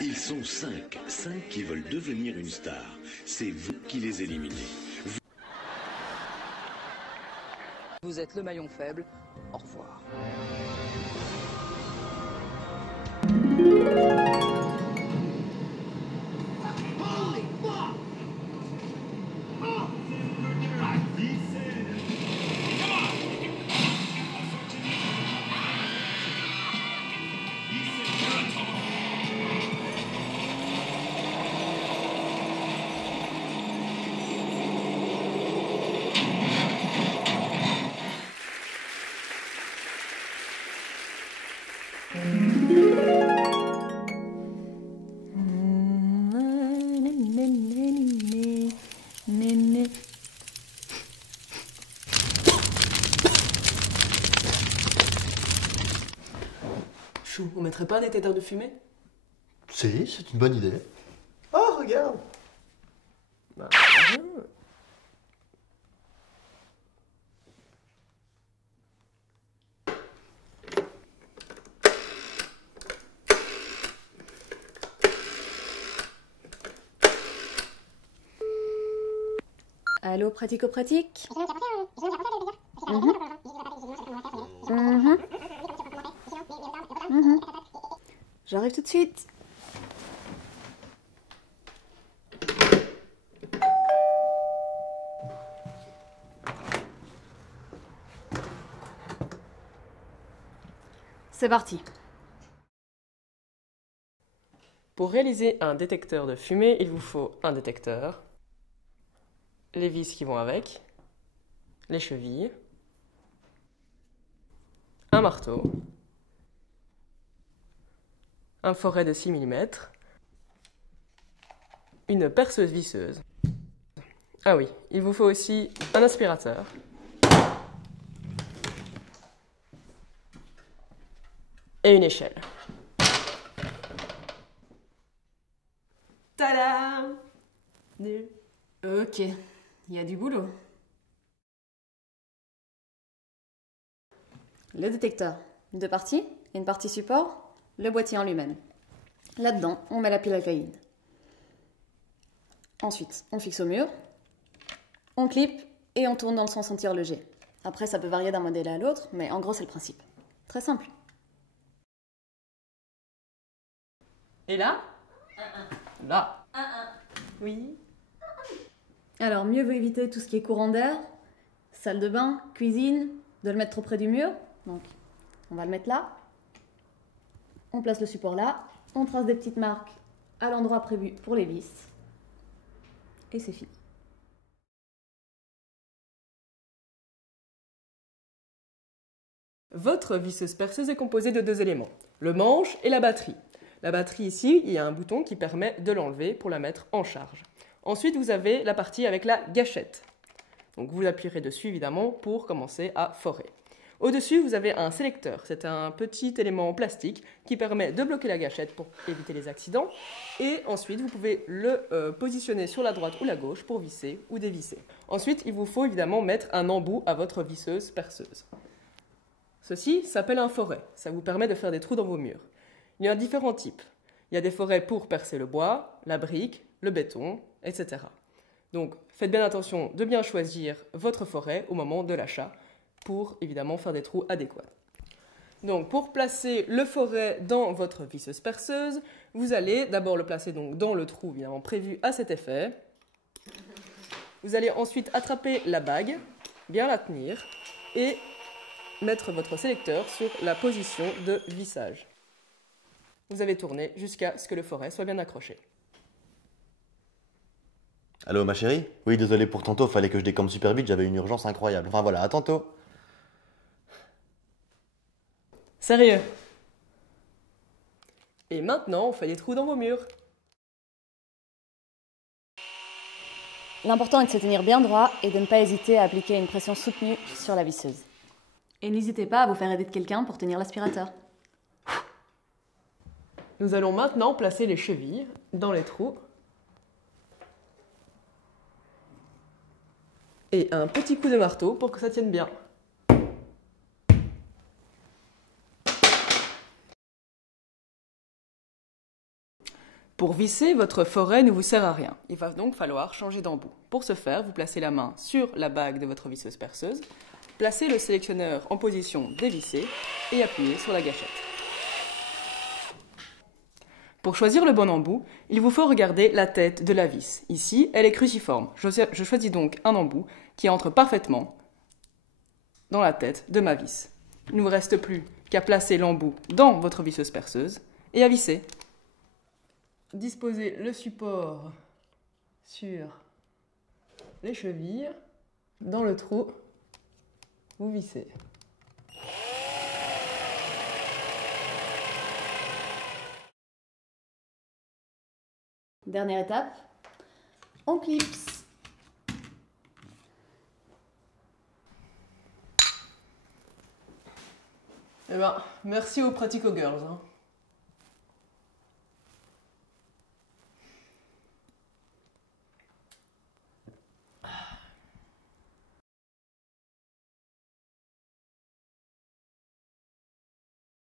Ils sont 5 qui veulent devenir une star. C'est vous qui les éliminez. Vous êtes le maillon faible. Au revoir. Chou, on mettrait pas un détecteur de fumée? Si, c'est une bonne idée. Oh, regarde! Bah, rien. Allô, pratico-pratique? J'arrive tout de suite. C'est parti. Pour réaliser un détecteur de fumée, il vous faut un détecteur, les vis qui vont avec, les chevilles, un marteau, un forêt de 6 mm, une perceuse visseuse. Ah oui, il vous faut aussi un aspirateur, et une échelle. Tadam! Nul. Ok, il y a du boulot. Le détecteur. 2 parties, une partie support, le boîtier en lui-même. Là-dedans, on met la pile alcaline. Ensuite, on fixe au mur, on clip et on tourne dans le sens sans tire le jet. Après, ça peut varier d'un modèle à l'autre, mais en gros, c'est le principe. Très simple. Et là? Là. Oui. Alors, mieux vaut éviter tout ce qui est courant d'air, salle de bain, cuisine, de le mettre trop près du mur. Donc, on va le mettre là. On place le support là. On trace des petites marques à l'endroit prévu pour les vis. Et c'est fini. Votre visseuse perceuse est composée de 2 éléments, le manche et la batterie. La batterie ici, il y a un bouton qui permet de l'enlever pour la mettre en charge. Ensuite, vous avez la partie avec la gâchette. Donc vous appuierez dessus évidemment pour commencer à forer. Au-dessus, vous avez un sélecteur. C'est un petit élément en plastique qui permet de bloquer la gâchette pour éviter les accidents. Et ensuite, vous pouvez le positionner sur la droite ou la gauche pour visser ou dévisser. Ensuite, il vous faut évidemment mettre un embout à votre visseuse perceuse. Ceci s'appelle un forêt. Ça vous permet de faire des trous dans vos murs. Il y a différents types. Il y a des forêts pour percer le bois, la brique, le béton, etc. Donc, faites bien attention de bien choisir votre forêt au moment de l'achat pour évidemment faire des trous adéquats. Donc, pour placer le forêt dans votre visseuse perceuse, vous allez d'abord le placer donc dans le trou évidemment prévu à cet effet. Vous allez ensuite attraper la bague, bien la tenir et mettre votre sélecteur sur la position de vissage. Vous avez tourné jusqu'à ce que le forêt soit bien accroché. Allô, ma chérie? Oui, désolé pour tantôt, fallait que je décomme super vite, j'avais une urgence incroyable. Enfin voilà, à tantôt. Sérieux? Et maintenant, on fait des trous dans vos murs. L'important est de se tenir bien droit et de ne pas hésiter à appliquer une pression soutenue sur la visseuse. Et n'hésitez pas à vous faire aider de quelqu'un pour tenir l'aspirateur. Nous allons maintenant placer les chevilles dans les trous. Et un petit coup de marteau pour que ça tienne bien. Pour visser, votre forêt ne vous sert à rien. Il va donc falloir changer d'embout. Pour ce faire, vous placez la main sur la bague de votre visseuse perceuse, placez le sélectionneur en position dévissée et appuyez sur la gâchette. Pour choisir le bon embout, il vous faut regarder la tête de la vis. Ici, elle est cruciforme. Je choisis donc un embout qui entre parfaitement dans la tête de ma vis. Il ne vous reste plus qu'à placer l'embout dans votre visseuse perceuse et à visser. Disposez le support sur les chevilles, dans le trou, vous vissez. Dernière étape, on clipse. Eh ben, merci aux Pratico Girls.